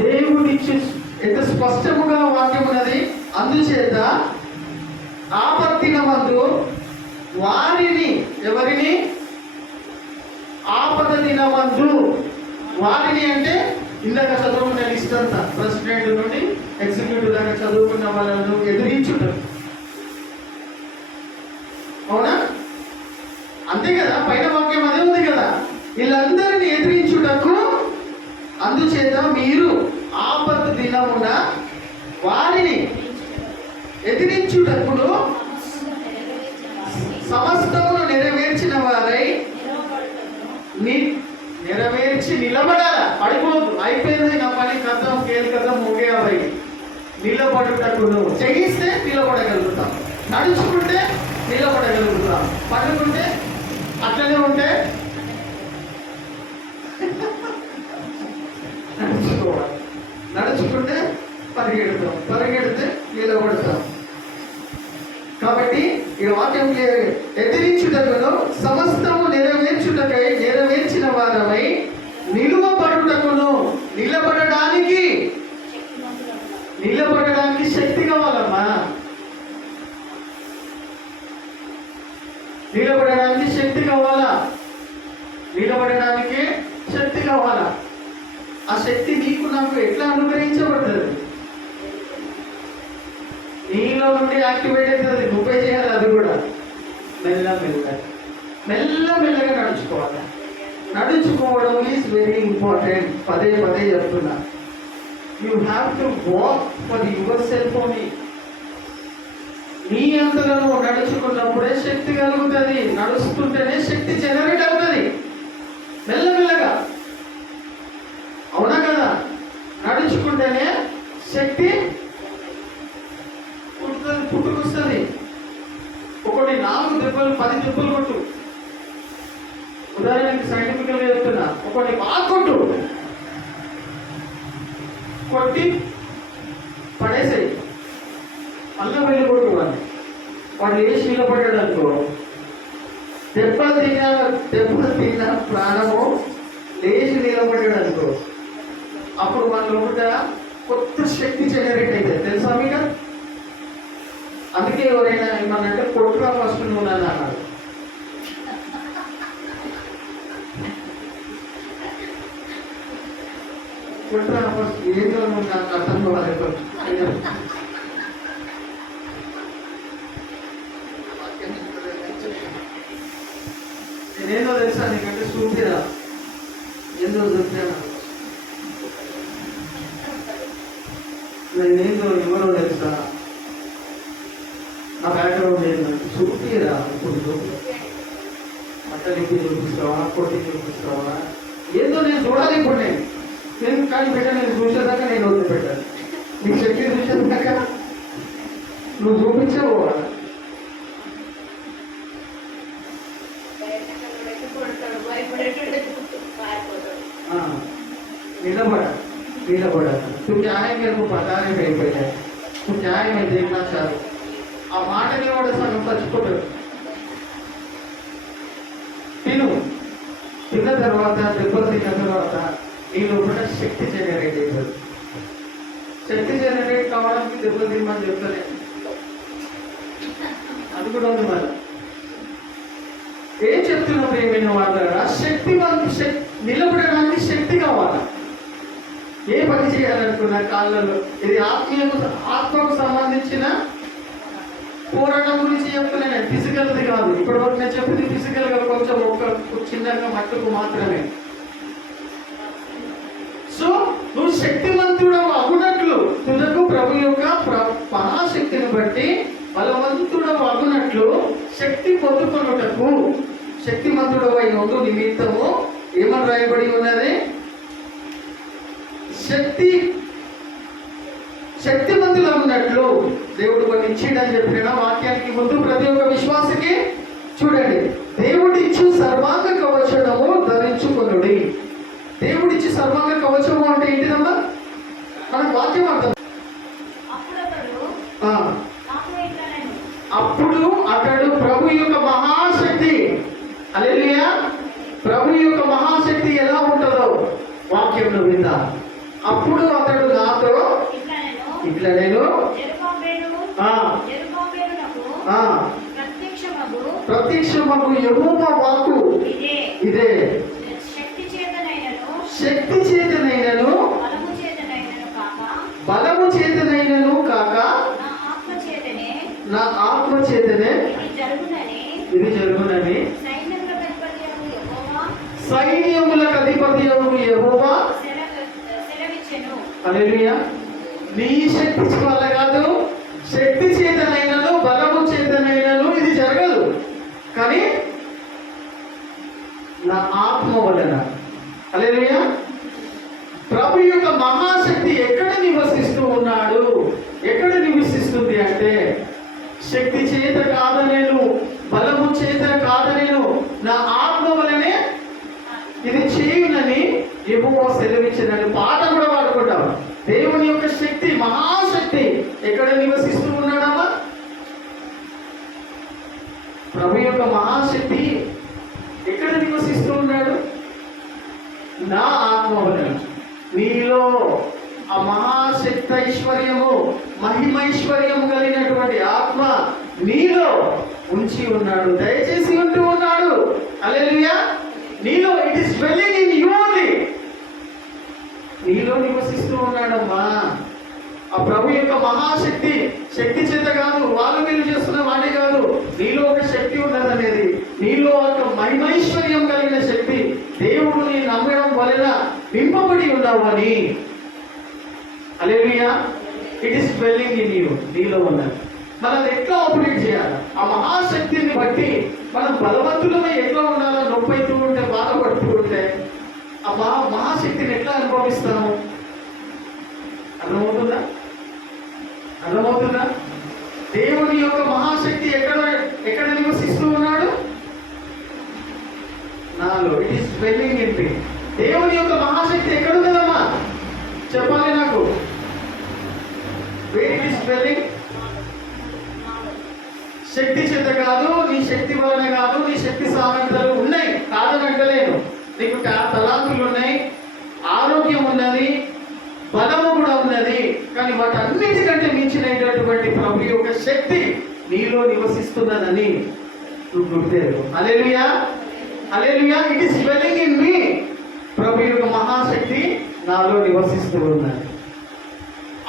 దేవుడిచ్చి ఎంత స్పష్టముగా వాక్యం ఉన్నది. అందుచేత ఆపత్తినమందు వారిని, ఎవరిని? ఆపద దినమందు వారిని అంటే ఇందాక చదువుకున్న లిస్ట్ అంతా, ప్రెసిడెంట్ నుండి ఎగ్జిక్యూటివ్ దాకా చదువుకున్న వాళ్ళను ఎదిరించుంటారు. అవునా? అంతే కదా, పైన వాక్యం అదే ఉంది కదా. వీళ్ళందరినీ ఎదిరించుటకు, అందుచేత మీరు ఆపద దినమున వారిని ఎదిరించుటకును సమస్తమును నెరవేర్చిన వారై నెరవేర్చి నిలబడాల. పడిపోదు, అయిపోయింది నా పని, కథం కేలు కథం ఒకే అబ్బాయి. నిలబడుటకును చేయిస్తే నిలబడగలుగుతాం, నడుచుకుంటే నిలబడగలుగుతాం, పడుకుంటే అట్లనే ఉంటే నడుచుకోవాలి, నడుచుకుంటే పరిగెడతాం, పరిగెడితే నిలబడతాం. కాబట్టి ఈ వాక్యం ఎదిరించుటకును సమస్తము నెరవేర్చుటకై నెరవేర్చిన వారమై నిలువబడుటకును, నిలబడడానికి శక్తి కావాలమ్మా. నిలబడడానికి శక్తి కావాలా? నిలబడడానికి శక్తి కావాలా? ఆ శక్తి నీకు నాకు ఎట్లా అనుగ్రహించబడుతుంది? నీలో నుండి యాక్టివేట్ అవుతుంది, నువ్వే చేయాలి. అది కూడా మెల్లగా నడుచుకోవాలి. నడుచుకోవడం ఈజ్ వెరీ ఇంపార్టెంట్. పదే పదే చెప్తున్నా, you have to walk for your self only. నీ అంతలో నువ్వు నడుచుకున్నప్పుడే శక్తి కలుగుతుంది. నడుస్తుంటేనే శక్తి జనరేట్ అవుతుంది మెల్లమెల్లగా. అవునా కదా? నడుచుకుంటేనే శక్తి పుట్టుకొస్తుంది. ఒకటి 4 దెబ్బలు 10 దెబ్బలు కొట్టు. ఉదాహరణకి సైంటిఫికల్ గా చెప్తున్నా, ఒకటి బాగా కొట్టు, కొట్టి పడేసాయి, మళ్ళీ వెళ్ళి కొట్టు. వాడు వేసి నిలబడ్డాడు అనుకో, దెబ్బ తిన్న ప్రాణము లేచి నిలబడ్డాడు అనుకో, అప్పుడు మన లోపల కొత్త శక్తి జనరేట్ అవుతుంది. తెలుసా మీకు? అందుకే ఎవరైనా ఏమన్నంటే కొట్టుగా ఫస్ట్ నువ్వు నన్ను అన్నాడు. కొట్టుగా ఫస్ట్ ఏదో నువ్వు నాకు అర్థం కావాలి. నేనేదో తెలుసా నీకంటే చూపిరా, ఏదో చూపాను. నేనేదో ఎవరో తెలుసా, నా బ్యాక్గ్రౌండ్ ఏంటంటే చూపిరా. ఇప్పుడు అట్టలికి చూపిస్తావా, కొట్టి చూపిస్తావా, ఏదో నేను చూడాలి. ఇప్పుడు నేను కానీ పెట్టా, నేను చూసేదాకా నేను వదిలి పెట్టాను. నీకు శక్తి చూసేదాకా నువ్వు చూపించే పోవాలి. निलबड़ा तू क्या है मेरे को पता नहीं कहीं पे है, तू क्या है मैं देखना चाहूँ. ఆ మాటని వాడు సగం చచ్చిపోతాడు. తిన్న తర్వాత దెబ్బలు తిన్న తర్వాత నీ లోపల శక్తి జనరేట్ అవుతుంది. శక్తి జనరేట్ కావడానికి దెబ్బలు తినమని చెప్తానే, అది కూడా ఉంది. మరి ఏం చెప్తున్నా ప్రేమైన వాళ్ళ, శక్తి నిలబడడానికి శక్తి కావాలి. ఏ పని చేయాలనుకున్నా కాళ్ళలో, ఇది ఆత్మకు సంబంధించిన పోరాటం గురించి చెప్తున్నాను, ఫిజికల్ది కాదు. ఇప్పటి వరకు నేను చెప్పింది ఫిజికల్ గా కొంచెం ఒక చిన్నగా మట్టుకు మాత్రమే. సో నువ్వు శక్తివంతుడు అగునట్లు తుదకు ప్రభు యొక్క మహాశక్తిని బట్టి బలవంతుడు అగునట్లు శక్తి పొందుకొనుటకు శక్తిమంతుడు అయినందు నిమిత్తము ఏమని రాయబడి ఉన్నది? శక్తిమంతులు ఉన్నట్లు దేవుడు కొన్ని ఇచ్చిండని చెప్పిన వాక్యానికి ముందు ప్రతి ఒక్క విశ్వాసకి చూడండి, దేవుడిచ్చు సర్వాంగ కవచము ధరించుకొనుడి. దేవుడిచ్చి సర్వాంగ కవచము అంటే ఏంటిదమ్మా? మనకు వాక్యం అర్థం. అప్పుడు అతడు ప్రభు యొక్క మహాశక్తి, హల్లెలూయా, ప్రభు యొక్క మహాశక్తి ఎలా ఉంటుందో వాక్యంలో విందా. అప్పుడు అతడు నాతో ఇట్లా నేను ప్రత్యక్షమగు యెహోవా వాక్కు ఇదే, శక్తి చేతనైనను బలము చేతనైనను కాక నా ఆత్మ చేతనే ఇది జరుగునని సైన్యములకు అధిపతియగు యెహోవా హల్లెలూయా. నీ శక్తి వల్ల కాదు, శక్తి చేతనైనను బలము చేతనైనను ఇది జరగదు, కానీ నా ఆత్మ వలన. హల్లెలూయా. ప్రభు యొక్క మహాశక్తి ఎక్కడ నివసిస్తూ ఉన్నాడు? ఎక్కడ నివసిస్తుంది అంటే శక్తి చేత కాదనేను, బలము చేత కాదనేను, నా ఆత్మ వలనే ఇది చేయునని యెహోవా సెలవిచ్చినని పాట కూడా పాడుకుంటాం. దేవుని యొక్క శక్తి, మహాశక్తి ఎక్కడ నివసిస్తూ ఉన్నాడమ్మా? ప్రభు యొక్క మహాశక్తి ఎక్కడ నివసిస్తూ ఉన్నాడు? నా ఆత్మ వలన. నీలో ఆ మహాశక్తి ఐశ్వర్యము, మహిమైశ్వర్యము కలిగినటువంటి ఆత్మ నీలో ఉంచి ఉన్నాడు, దయచేసి ఉంటూ ఉన్నాడు. హల్లెలూయా. నీలో it is dwelling in you only. నీలో నివసిస్తూ ఉన్నాడమ్మా. ఆ ప్రభు యొక్క మహాశక్తి శక్తి చేత కాదు, వాళ్ళు వీళ్ళు చేస్తున్న వాడే కాదు, నీలో ఒక శక్తి ఉన్నదనేది, నీలో ఒక మహిమైశ్వర్యం కలిగిన శక్తి, దేవుడిని నమ్మడం వలన నింపబడి ఉన్నావని. Hallelujah. It is dwelling in you, నీలో ఉన్నది. మనం ఎట్లా ఆపరేట్ చేయాలి? ఆ మహాశక్తిని బట్టి మనం బలవంతులమై ఎట్లా ఉండాలో, నొప్పైతూ ఉంటే, బాధపడుతూ ఉంటే ఆ మహాశక్తిని ఎట్లా అనుభవిస్తాము? అర్థమవుతుందా? అర్థమవుతుందా? దేవుని యొక్క మహాశక్తి ఎక్కడ ఎక్కడ నివసిస్తూ ఉన్నాడు? నాలో. It is dwelling in me. దేవుని యొక్క మహాశక్తి ఎక్కడ ఉన్నదమ్మా? చెప్పాలి నాకు. Where it is dwelling? శక్తి చేత కాదు, నీ శక్తి వలన కాదు, నీ శక్తి సామర్థ్యాలు ఉన్నాయి, కాదని అంటలేను. నీకు తలాంతులు ఉన్నాయి, ఆరోగ్యం ఉన్నది, బలము కూడా ఉన్నది, కానీ వాటన్నిటికంటే మించినటువంటి ప్రభు యొక్క శక్తి నీలో నివసిస్తున్నదని నువ్వు గుర్తెరుగు. Hallelujah. Hallelujah. It is dwelling in me. ప్రభు యొక్క మహాశక్తి నాలో నివసిస్తూ ఉన్నది.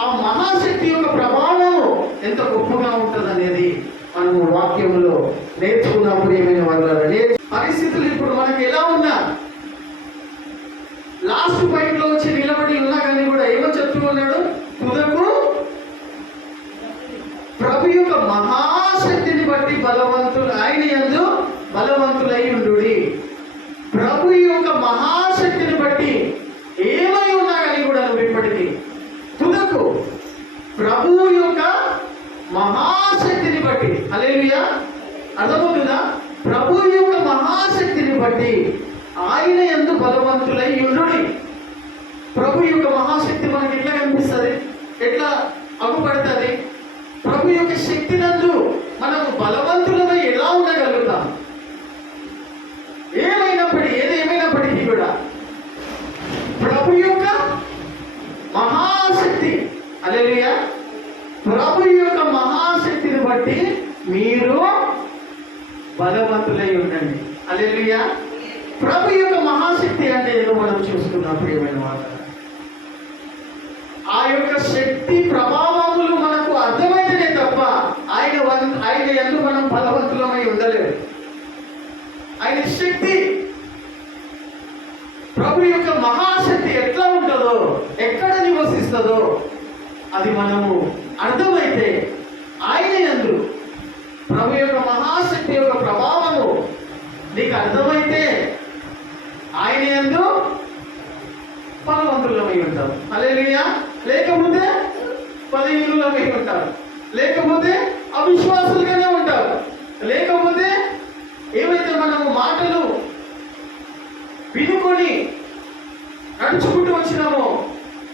ఆ మహాశక్తి యొక్క ప్రభావము ఎంత గొప్పగా ఉంటుంది అనేది మనము వాక్యములో నేర్చుకున్నప్పుడు ఏమైనా వాళ్ళ పరిస్థితులు ఇప్పుడు మనకి ఎలా ఉన్నా, లాస్ట్ పాయింట్ లో వచ్చి నిలబడి ఉన్నా కానీ కూడా ఏమో చెప్తూ ఉన్నాడు? తుదకు ప్రభు యొక్క మహాశక్తిని బట్టి బలవంతులు ఆయన యందు బలవంతులై ఉండుడి. ప్రభు యొక్క మహాశక్తిని బట్టి ఏమై ఉన్నా కానీ కూడా నువ్వు ఇప్పటికీ తుదకు ప్రభు యొక్క మహాశక్తిని బట్టి. హల్లెలూయా. అర్థమవుతుందా? ప్రభు యొక్క మహాశక్తిని బట్టి ఆయన యందు బలవంతులై ఉండుడి. ప్రభు యొక్క మహాశక్తి మనకి ఎట్లా కనిపిస్తుంది? ఎట్లా అగుపడుతుంది? ప్రభు యొక్క శక్తి నందు మనము బలవంతులమై ఎలా ఉండగలుగుతాం? ఏదేమైనప్పటికీ కూడా ప్రభు యొక్క మహాశక్తి. హల్లెలూయా. ప్రభు యొక్క మహాశక్తిని బట్టి మీరు బలవంతులై ఉండండి. హల్లెలూయా. ప్రభు యొక్క మహాశక్తి అంటే ఏదో మనం చూసుకున్నాం ప్రియమైన మాట. ఆ యొక్క శక్తి ప్రభావములు మనకు అర్థమైతేనే తప్ప ఆయన యందు మనం బలవంతులమై ఉండలేదు. ఆయన శక్తి, ప్రభు యొక్క మహాశక్తి ఎట్లా ఉంటుందో, ఎక్కడ నివసిస్తుందో అది మనము అర్థమైతే, ఆయన యందు ప్రభు యొక్క మహాశక్తి యొక్క ప్రభావము నీకు అర్థమైతే ఆయన యందు బలవంతులమై ఉంటాం. హల్లెలూయా. లేకపోతే బలహీనులమై ఉంటారు, లేకపోతే అవిశ్వాసులుగానే ఉంటారు, లేకపోతే ఏవైతే మనము మాటలు వినుకొని నడుచుకుంటూ వచ్చినామో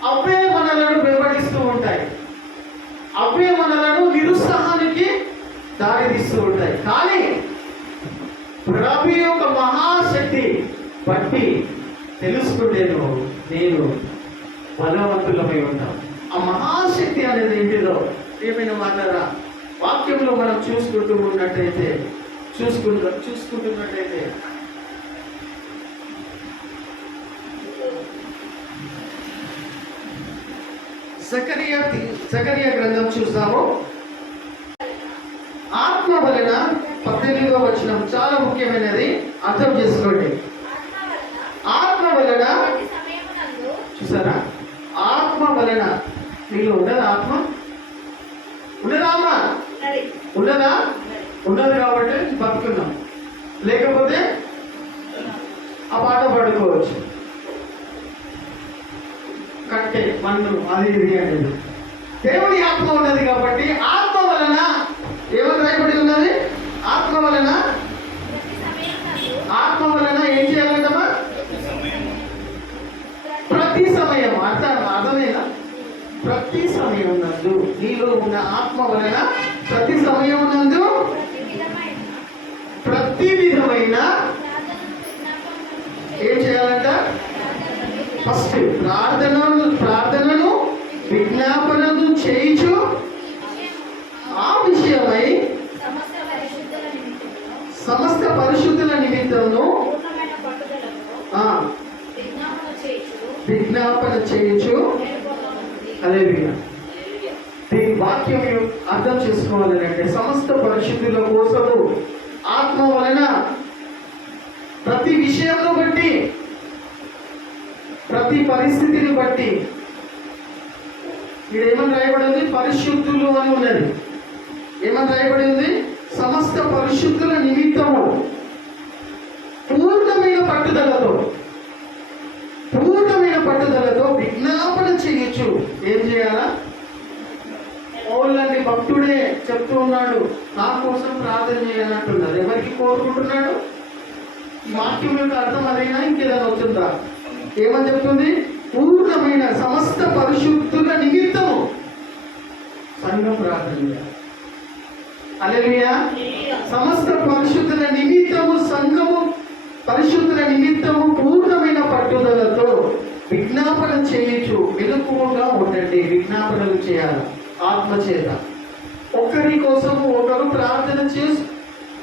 అవే మనలను వెంబడిస్తూ ఉంటాయి, అవే మనలను నిరుత్సాహానికి దారితీస్తూ ఉంటాయి. కానీ ప్రభు యొక్క మహాశక్తి బట్టి తెలుసుకుంటేను నేను బలవంతులమై ఉంటాం. ఆ మహాశక్తి అనేది ఏంటిదో ఏమైనా మాట్లాడరా వాక్యంలో మనం చూసుకుంటున్నట్టయితే జకరియా గ్రంథం చూస్తాము. ఆత్మ వలన 18వ వచనం చాలా ముఖ్యమైనది, అర్థం చేసుకోండి. ఆత్మ వలన, చూసారా, ఆత్మ వలన నీలో ఉండదా? ఆత్మ ఉండదా? అమ్మా ఉండదా? ఉన్నది కాబట్టి బతుకున్నాం, లేకపోతే ఆ పాట పడుకోవచ్చు. కట్టే మన్ను అది ఇది అనేది దేవుని ఆత్మ ఉన్నది కాబట్టి ఆత్మ వలన ఏమని రాయబడి ఉన్నది? ఆత్మ వలన ఏం చేయాలంటమ్మా? ప్రతి సమయం. అర్థమేనా? ప్రతి సమయం నందు నీలో ఉన్న ఆత్మ వలన ప్రతి సమయం నందు ప్రతి విధమైన ఏం చేయాలంట? ఫస్ట్ ప్రార్థనను విజ్ఞాపనను చేయించు ఆ విషయమై సమస్త పరిశుద్ధుల నిమిత్తము విజ్ఞాపన చేయించు. హల్లెలూయా. దీని వాక్యం అర్థం చేసుకోవాలని అంటే సమస్త పరిశుద్ధుల కోసము ఆత్మ వలన ప్రతి విషయంలో బట్టి, ప్రతి పరిస్థితిని బట్టి, ఇక్కడ ఏమని రాయబడింది? పరిశుద్ధులు అని ఉన్నది. ఏమని రాయబడింది? సమస్త పరిశుద్ధుల నిమిత్తము పూర్ణమైన పట్టుదలతో విజ్ఞాపన చేయొచ్చు. ఏం చేయాలా? పౌలండి భక్తుడే చెప్తూ ఉన్నాడు, నా కోసం ప్రార్థన చేయాలంటున్నారు. ఎవరికి కోరుకుంటున్నాడు? ఈ వాక్యం యొక్క అర్థం అదైనా ఇంకేదైనా అవుతుందా? ఏమని చెప్తుంది? పూర్ణమైన సమస్త పరిశుద్ధుల నిమిత్తము సంఘం ప్రార్థన చేయాలి. హల్లెలూయా. సమస్త పరిశుద్ధుల నిమిత్తము సంఘము పరిశుద్ధుల నిమిత్తము పూర్ణమైన పట్టుదలతో విజ్ఞాపన చేయొచ్చు. మెలకువగా ఉండండి, విజ్ఞాపనలు చేయాలి ఆత్మచేత. ఒకరి కోసము ఒకరు ప్రార్థన చేసి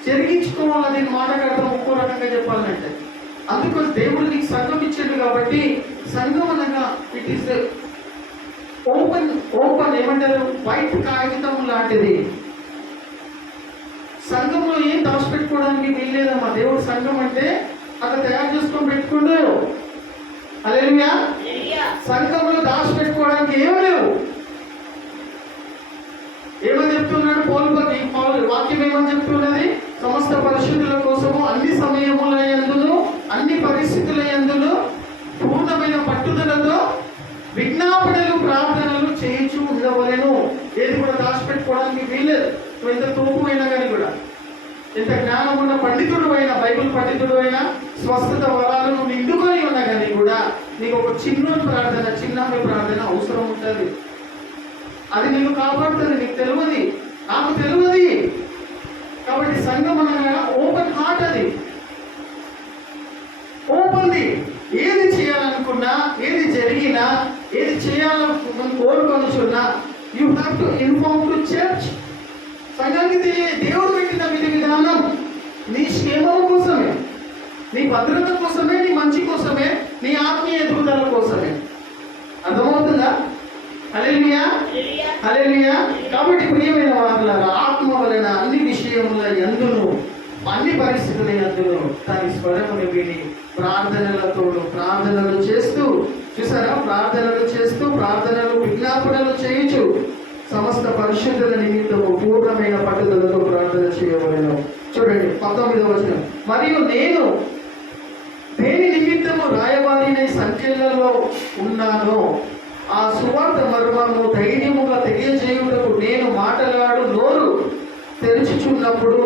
జరిగించుకోవాలని మాటకు అర్థం ఒక్కో రకంగా చెప్పాలంటే, అందుకోసం దేవుడు నీకు సంఘం ఇచ్చాడు కాబట్టి సంఘం అనగా ఇట్ ఈస్ ఓపెన్ ఏమంటారు, వైట్ కాగితం లాంటిది. సంఘంలో ఏం దాచిపెట్టుకోవడానికి వీల్లేదమ్మా. దేవుడు సంఘం అంటే అక్కడ తయారు చేసుకొని పెట్టుకుంటూ. హల్లెలూయా. సంఘంలో దాచిపెట్టుకోవడానికి ఏమి లేవు. ఏమని చెప్తున్నాడు పౌలు వాక్యం? ఏమని చెప్తున్నది? సమస్త పరిశుద్ధుల కోసము అన్ని సమయముల యందును అన్ని పరిస్థితుల యందును పూర్ణమైన పట్టుదలతో విజ్ఞాపనలు ప్రార్థనలు చేయించు ఉండవలెను. ఏది కూడా దాచిపెట్టుకోవడానికి వీల్లేదు. నువ్వు ఎంత తోపు అయినా కానీ కూడా, ఎంత జ్ఞానం ఉన్న పండితుడు అయినా, బైబిల్ పండితుడు అయినా, స్వస్థత వరాలను నిండుకొని ఉన్నా కానీ కూడా నీకు ఒక చిన్న ప్రార్థన అవసరం ఉంటుంది. అది నిన్ను కాపాడుతుంది. నీకు తెలియదు, నాకు తెలియదు. కాబట్టి సంఘం అనగా ఓపెన్ హార్ట్. అది ఓపెన్ది. ఏది చేయాలనుకున్నా, ఏది జరిగినా, ఏది చేయాలనుకున్నా, కోరుకొనుచున్నా, you have to inform to church. సంఘానికి దేవుడు పెట్టిన విధానం నీ క్షేమం కోసమే, నీ భద్రత కోసమే, నీ మంచి కోసమే, నీ ఆత్మీయ ఎదుగుదల కోసమే. అర్థమవుతుందా? హల్లెలూయా. హల్లెలూయా. కాబట్టి ప్రియమైన వారులారా, ఆత్మ వలన అన్ని విషయముల యందును అన్ని పరిస్థితుల యందును తన స్వరమును విని ప్రార్థనలు చేస్తూ, చూసారా, ప్రార్థనలు విజ్ఞాపనలు చేయించు సమస్త పరిశుద్ధుల నిమిత్తము పూర్ణమైన పట్టుదలతో ప్రార్థన చేయవలెను. చూడండి 19వ వచనం. మరియు నేను దేని నిమిత్తము రాయబారిన సంఖ్యలలో ఉన్నానో ఆ సువార్త మర్మము ధైర్యముగా తెలియజేయుటకు నేను మాటలాడు నోరు తెరుచుచున్నప్పుడు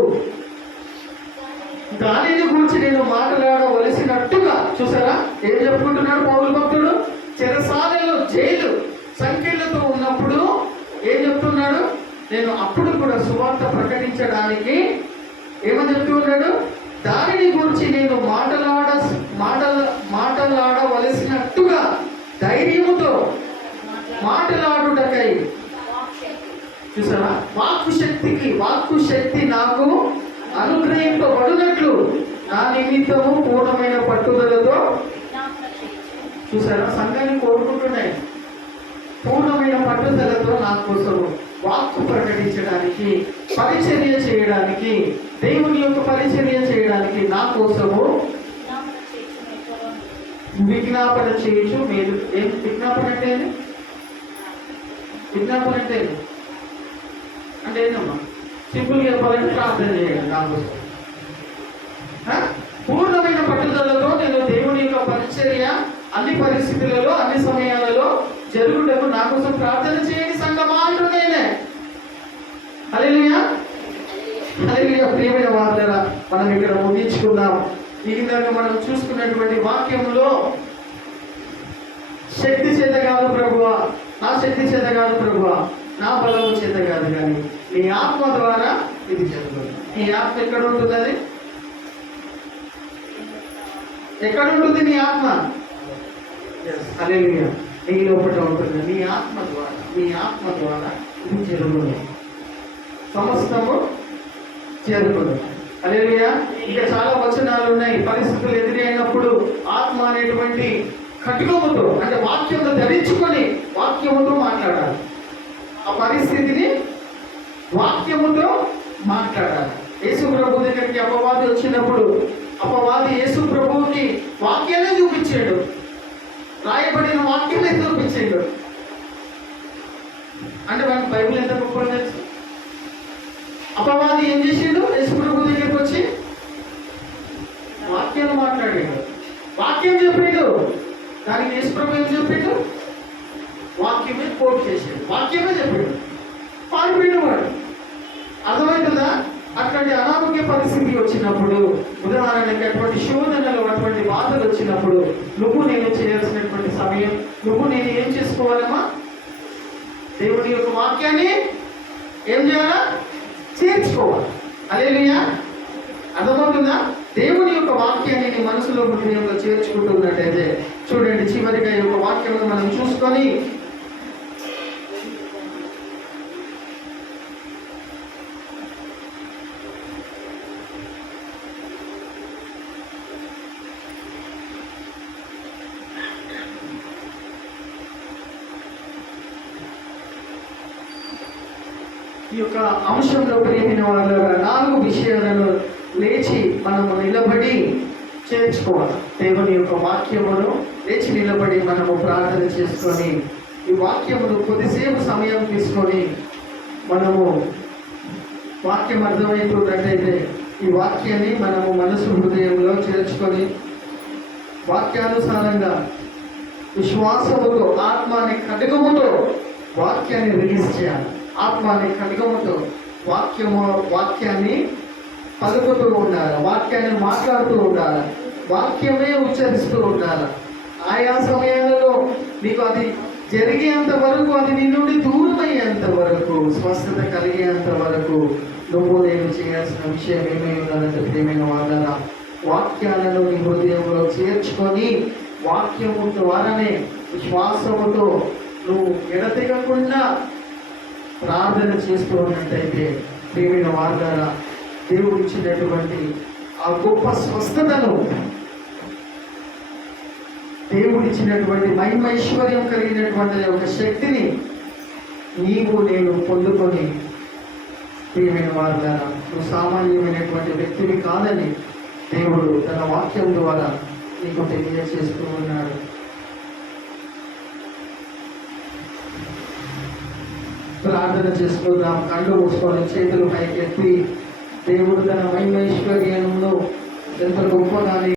దానిని గురించి నేను మాట్లాడవలసినట్టుగా. చూసారా ఏం చెప్పుకుంటున్నాడు పౌలు భక్తుడు? చెరసాలలో జైలు సంఖ్యలతో ఉన్నప్పుడు ఏం చెప్తున్నాడు? నేను అప్పుడు కూడా సువార్త ప్రకటించడానికి ఏమని చెప్తూ ఉన్నాడు? దానిని గురించి నేను మాట్లాడవలసినట్టుగా ధైర్యం ధైర్యముతో మాట్లాడుటకై. చూసారా, వాక్కు శక్తి నాకు అనుగ్రహింపబడినట్లు నా నిమిత్తము పూర్ణమైన పట్టుదలతో. చూసారా, సంఘాన్ని కోరుకుంటున్నాయి. పూర్ణమైన పట్టుదలతో నా కోసము వాక్కు ప్రకటించడానికి, పరిచర్య చేయడానికి, దేవుని యొక్క పరిచర్య చేయడానికి నా కోసము విజ్ఞాపన చేయొచ్చు. మీరు ఏం విజ్ఞాపన అంటే? విజ్ఞాపన అంటే ఏంటమ్మా? సింపుల్గా చెప్పాలంటే ప్రార్థన చేయండి నా కోసం. పూర్ణమైన పట్టుదలతో నేను దేవుని యొక్క పరిచర్య అన్ని పరిస్థితులలో, అన్ని సమయాలలో జరుగుటకు నా కోసం ప్రార్థన చేయండి సంగమా అంటున్నానే. హల్లెలూయా, హల్లెలూయా. ప్రియమైన వారులారా, మనం ఇక్కడ ముగించుకుందాం. ఈ విధంగా మనం చూసుకున్నటువంటి వాక్యంలో శక్తి చేత కాదు ప్రభువా, నా శక్తి చేత కాదు ప్రభువా, నా బలము చేత కాదు, కానీ నీ ఆత్మ ద్వారా ఇది జరుగుతుంది. నీ ఆత్మ ఎక్కడ ఉంటుంది? అది ఎక్కడ ఉంటుంది? నీ ఆత్మ హల్లెలూయా నీ లోపల ఉంటుంది. నీ ఆత్మ ద్వారా ఇది జరుగుతుంది, సమస్తము జరుగుతుంది. హల్లెలూయా. ఇంకా చాలా వచనాలు ఉన్నాయి. పరిస్థితులు ఎదురైనప్పుడు ఆత్మ అనేటువంటి ఖడ్గముతో, అంటే వాక్యమును ధరించుకొని వాక్యముతో మాట్లాడాలి. ఆ పరిస్థితిని వాక్యముతో మాట్లాడాలి. యేసు ప్రభు దగ్గరికి అపవాది వచ్చినప్పుడు అపవాది యేసు ప్రభువుకి వాక్యాన్ని చూపించాడు, రాయబడిన వాక్యాన్ని చూపించాడు. అంటే మనకు బైబిల్ ఎంత గొప్ప తెలుసు. అపవాది ఏం చేసాడు? యేసు ప్రభు దగ్గరికి వచ్చి వాక్యాన్ని మాట్లాడాడు, వాక్యం చెప్పాడు. దానికి యేసు ప్రభు ఏం చెప్పాడు? వాక్యమే కోట్ చేశాడు, వాక్యమే చెప్పాడు. పారిపోయిన వాడు. అర్థమవుతుందా? అట్లాంటి అనారోగ్య పరిస్థితి వచ్చినప్పుడు, ఉదాహరణకి అటువంటి శోధనలు, అటువంటి బాధలు వచ్చినప్పుడు నువ్వు నేను చేయాల్సినటువంటి సమయం, నువ్వు నేను ఏం చేసుకోవాలమ్మా? దేవుని యొక్క వాక్యాన్ని ఏం చేయాలా? చేర్చుకోవాలి. హల్లెలూయా. అర్థమవుతుందా? దేవుని యొక్క వాక్యాన్ని నీ మనసులో, హృదయంలో చేర్చుకుంటున్నట్టయితే చూడండి, చివరిగా ఈ యొక్క వాక్యాన్ని మనం చూసుకొని ఈ యొక్క అంశంలో ప్రియమైన వాళ్ళ 4 విషయాలను లేచి మనము నిలబడి చేర్చుకోవాలి. దేవుని యొక్క వాక్యమును లేచి నిలబడి మనము ప్రార్థన చేసుకొని ఈ వాక్యమును కొద్దిసేపు సమయం తీసుకొని మనము వాక్యం అర్థమవుతున్నట్టయితే ఈ వాక్యాన్ని మనము మనసు, హృదయంలో చేర్చుకొని వాక్యానుసారంగా విశ్వాసముతో, ఆత్మ అనే ఖడ్గముతో వాక్యాన్ని రిలీజ్ చేయాలి. ఆత్మ అనే ఖడ్గముతో వాక్యాన్ని పలుకుతూ ఉండాలి, వాక్యాన్ని మాట్లాడుతూ ఉండాలి, వాక్యమే ఉచ్చరిస్తూ ఉండాలి. ఆయా సమయాలలో నీకు అది జరిగేంత వరకు, అది నీ నుండి దూరం అయ్యేంత వరకు, స్వస్థత కలిగేంత వరకు నువ్వు నేను చేయాల్సిన విషయం ఏమై ఉన్నదంటే ప్రియమైన వాళ్ళ వాక్యాలను నీ హృదయంలో చేర్చుకొని వాక్యము ద్వారానే విశ్వాసముతో నువ్వు ఎడతెగకుండా ప్రార్థన చేస్తూ ఉన్నట్టయితే ప్రియమైన వార్గాల దేవుడు ఇచ్చినటువంటి ఆ గొప్ప స్వస్థతను, దేవుడు ఇచ్చినటువంటి మహిమైశ్వర్యం కలిగినటువంటి ఒక శక్తిని నీవు నేను పొందుకొని ప్రియమైన వార్గాల నువ్వు సామాన్యమైనటువంటి వ్యక్తివి కాదని దేవుడు తన వాక్యం ద్వారా నీకు తెలియజేస్తూ ఉన్నాడు. ప్రార్థన చేసుకుందాం. కళ్ళు మూసుకొని చేతులు పైకెత్తి దేవుడు తన మహిమైశ్వర్యంలో ఎంత గొప్పదాన్ని